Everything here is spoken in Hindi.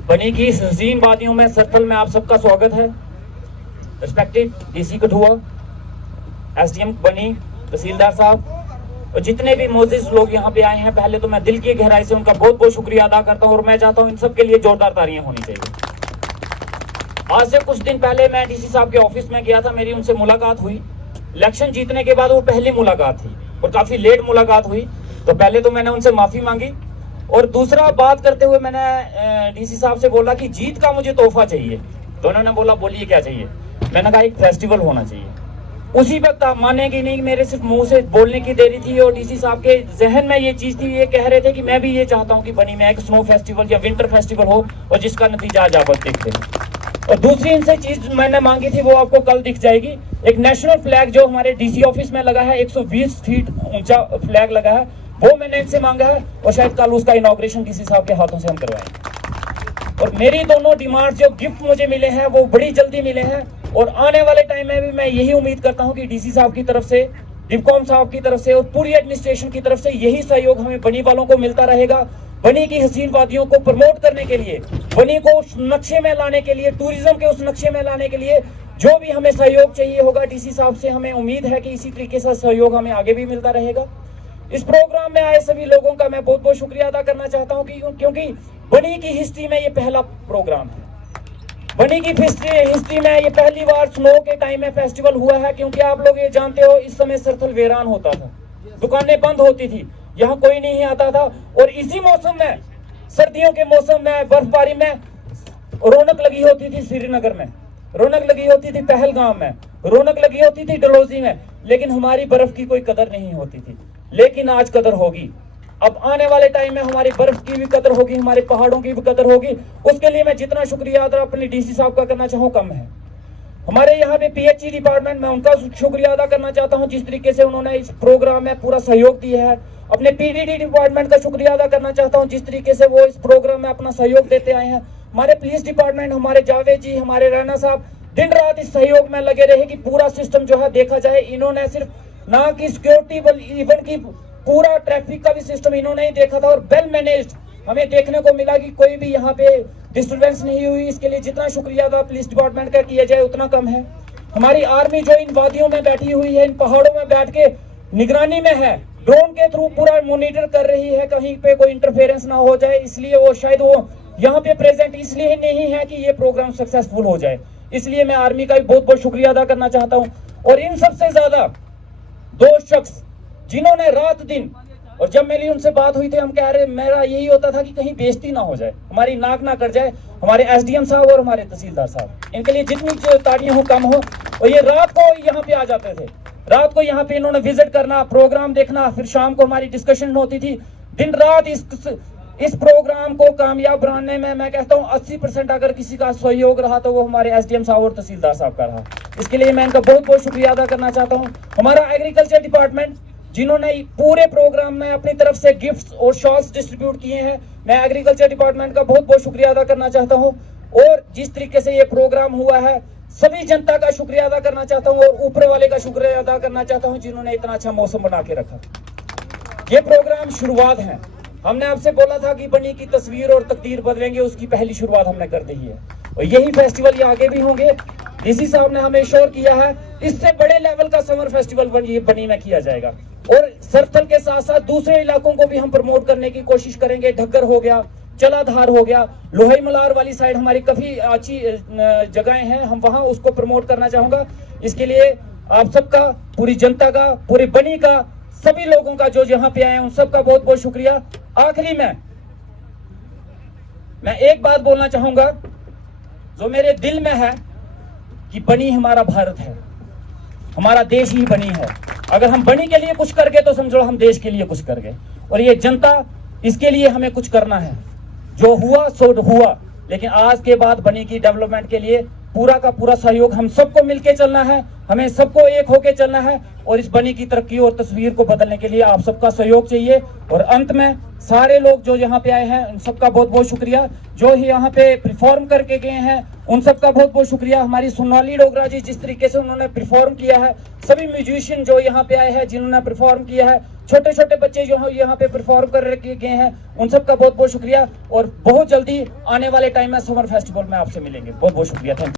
बनी की इस हसीन वादियों में सरथल में आप सबका स्वागत है। रिस्पेक्टेड डीसी कठुआ, एसडीएम बनी, तहसीलदार साहब और जितने भी मोजिज लोग यहाँ पे आए हैं, पहले तो मैं दिल की गहराई से उनका बहुत बहुत शुक्रिया अदा करता हूँ और मैं चाहता हूँ इन सब के लिए जोरदार तालियां होनी चाहिए। आज से कुछ दिन पहले मैं डीसी साहब के ऑफिस में गया था, मेरी उनसे मुलाकात हुई। इलेक्शन जीतने के बाद वो पहली मुलाकात थी और काफी लेट मुलाकात हुई, तो पहले तो मैंने उनसे माफी मांगी और दूसरा बात करते हुए मैंने डीसी साहब से बोला कि जीत का मुझे तोहफा चाहिए। तो उन्होंने बोला बोलिए क्या चाहिए। मैंने कहा एक फेस्टिवल होना चाहिए। उसी वक्त आप मानेंगे नहीं, मेरे सिर्फ मुंह से बोलने की देरी थी और डीसी साहब के जहन में ये चीज थी, ये कह रहे थे कि मैं भी ये चाहता हूँ कि बनी में एक स्नो फेस्टिवल या विंटर फेस्टिवल हो और जिसका नतीजा आज आप देखते हैं। और दूसरी इनसे चीज मैंने मांगी थी वो आपको कल दिख जाएगी। एक नेशनल फ्लैग जो हमारे डीसी ऑफिस में लगा है, 120 फीट ऊंचा फ्लैग लगा है, वो मैंने इनसे मांगा है और शायद कल उसका इनॉग्रेशन डीसी साहब के हाथों से हम करवाएंगे। और मेरी दोनों डिमांड जो गिफ्ट मुझे मिले हैं वो बड़ी जल्दी मिले हैं और आने वाले टाइम में भी मैं यही उम्मीद करता हूं कि डीसी साहब की तरफ से, डिवकॉम साहब की तरफ से और पूरी एडमिनिस्ट्रेशन की तरफ से यही सहयोग हमें बनी वालों को मिलता रहेगा। बनी की हसीन वादियों को प्रमोट करने के लिए, बनी को उस नक्शे में लाने के लिए, टूरिज्म के उस नक्शे में लाने के लिए जो भी हमें सहयोग चाहिए होगा, डीसी साहब से हमें उम्मीद है कि इसी तरीके से सहयोग हमें आगे भी मिलता रहेगा। इस प्रोग्राम में आए सभी लोगों का मैं बहुत बहुत शुक्रिया अदा करना चाहता हूं क्योंकि बनी की हिस्ट्री में ये पहला प्रोग्राम है। बनी की हिस्ट्री में ये पहली बार स्नो के टाइम में फेस्टिवल हुआ है, क्योंकि आप लोग ये जानते हो इस समय सरथल वीरान होता था, दुकानें बंद होती थी, यहाँ कोई नहीं आता था और इसी मौसम में, सर्दियों के मौसम में, बर्फबारी में रौनक लगी होती थी। श्रीनगर में रौनक लगी होती थी, पहलगाम में रौनक लगी होती थी, डलहौजी में, लेकिन हमारी बर्फ की कोई कदर नहीं होती थी। लेकिन आज कदर होगी। अब आने वाले टाइम में हमारी बर्फ की भी कदर होगी, हमारे पहाड़ों की भी कदर होगी। उसके लिए मैं जितना शुक्रिया अदा अपने डीसी साहब का करना चाहूँ कम है। हमारे यहाँ पे पीएचई डिपार्टमेंट में उनका शुक्रिया अदा करना चाहता हूँ, जिस तरीके से उन्होंने इस प्रोग्राम में पूरा सहयोग दिया है। अपने पीडीडी डिपार्टमेंट का शुक्रिया अदा करना चाहता हूँ, जिस तरीके से वो इस प्रोग्राम में अपना सहयोग देते आए हैं। हमारे पुलिस डिपार्टमेंट, हमारे जावेद जी, हमारे रैना साहब दिन रात इस सहयोग में लगे रहे कि पूरा सिस्टम जो है देखा जाए। इन्होंने सिर्फ ना कि सिक्योरिटी, इवन की पूरा ट्रैफिक का भी सिस्टम इन्होंने ही देखा था और वेल मैनेज्ड हमें देखने को मिला कि कोई भी यहाँ पे डिस्टर्बेंस नहीं हुई। इसके लिए जितना शुक्रिया अदा पुलिस डिपार्टमेंट का किया जाए उतना कम है। हमारी आर्मी जो इन वादियों में बैठी हुई है, इन पहाड़ों में बैठ के निगरानी में है, ड्रोन के थ्रू पूरा मॉनिटर कर रही है, कहीं पे कोई इंटरफेरेंस ना हो जाए, इसलिए वो शायद वो यहाँ पे प्रेजेंट इसलिए नहीं है कि ये प्रोग्राम सक्सेसफुल हो जाए। इसलिए मैं आर्मी का भी बहुत बहुत शुक्रिया अदा करना चाहता हूँ। और इन सबसे ज्यादा दो शख्स जिन्होंने रात दिन, और जब मेरी उनसे बात हुई थी, हम कह रहे, मेरा यही होता था कि कहीं बेइज्जती ना हो जाए, हमारी नाक ना कट जाए, हमारे एसडीएम साहब और हमारे तहसीलदार साहब, इनके लिए जितनी ताड़ियां हो कम हो। और ये रात को यहाँ पे आ जाते थे, रात को यहाँ पे इन्होंने विजिट करना, प्रोग्राम देखना, फिर शाम को हमारी डिस्कशन होती थी। दिन रात इस प्रोग्राम को कामयाब बनाने में मैं कहता हूँ 80% अगर किसी का सहयोग रहा तो वो हमारे एसडीएम साहब और तहसीलदार साहब का रहा। इसके लिए मैं इनका बहुत बहुत शुक्रिया अदा करना चाहता हूँ। हमारा एग्रीकल्चर डिपार्टमेंट जिन्होंने पूरे प्रोग्राम में अपनी तरफ से गिफ्ट्स और शॉल्स डिस्ट्रीब्यूट किए हैं, मैं एग्रीकल्चर डिपार्टमेंट का बहुत बहुत शुक्रिया अदा करना चाहता हूं। और जिस तरीके से ये प्रोग्राम हुआ है, सभी जनता का शुक्रिया अदा करना चाहता हूं और ऊपर वाले का शुक्रिया अदा करना चाहता हूं जिन्होंने इतना अच्छा मौसम बना के रखा। ये प्रोग्राम शुरुआत है, हमने आपसे बोला था कि बनी की तस्वीर और तकदीर बदलेंगे, उसकी पहली शुरुआत हमने कर दी है और यही फेस्टिवल ये आगे भी होंगे। डीसी साहब ने हमें श्योर किया है इससे बड़े लेवल का समर फेस्टिवल बनी में किया जाएगा और सरथल के साथ साथ दूसरे इलाकों को भी हम प्रमोट करने की कोशिश करेंगे। ढक्कर हो गया, चलाधार हो गया, लोहाई मलार वाली साइड हमारी काफी अच्छी जगहें हैं, हम वहां उसको प्रमोट करना चाहूंगा। इसके लिए आप सबका, पूरी जनता का, पूरे बनी का, सभी लोगों का जो यहाँ पे आए हैं उन सबका बहुत बहुत शुक्रिया। आखिरी में मैं एक बात बोलना चाहूंगा जो मेरे दिल में है कि बनी हमारा भारत है, हमारा देश ही बनी है। अगर हम बनी के लिए कुछ कर गए तो समझो हम देश के लिए कुछ कर गए और ये जनता, इसके लिए हमें कुछ करना है। जो हुआ सो हुआ, लेकिन आज के बाद बनी की डेवलपमेंट के लिए पूरा का पूरा सहयोग हम सबको मिलके चलना है, हमें सबको एक होके चलना है और इस बनी की तरक्की और तस्वीर को बदलने के लिए आप सबका सहयोग चाहिए। और अंत में सारे लोग जो यहाँ पे आए हैं उन सबका बहुत बहुत शुक्रिया, जो ही यहाँ पे परफॉर्म करके गए हैं उन सबका बहुत बहुत शुक्रिया। हमारी सोनाली डोगरा जी जिस तरीके से उन्होंने परफॉर्म किया है, सभी म्यूजिशियन जो यहाँ पे आए हैं जिन्होंने परफॉर्म किया है, छोटे छोटे बच्चे जो यहाँ पे परफॉर्म कर गए हैं, उन सबका बहुत बहुत शुक्रिया। और बहुत जल्दी आने वाले टाइम में समर फेस्टिवल में आपसे मिलेंगे। बहुत बहुत शुक्रिया, थैंक यू।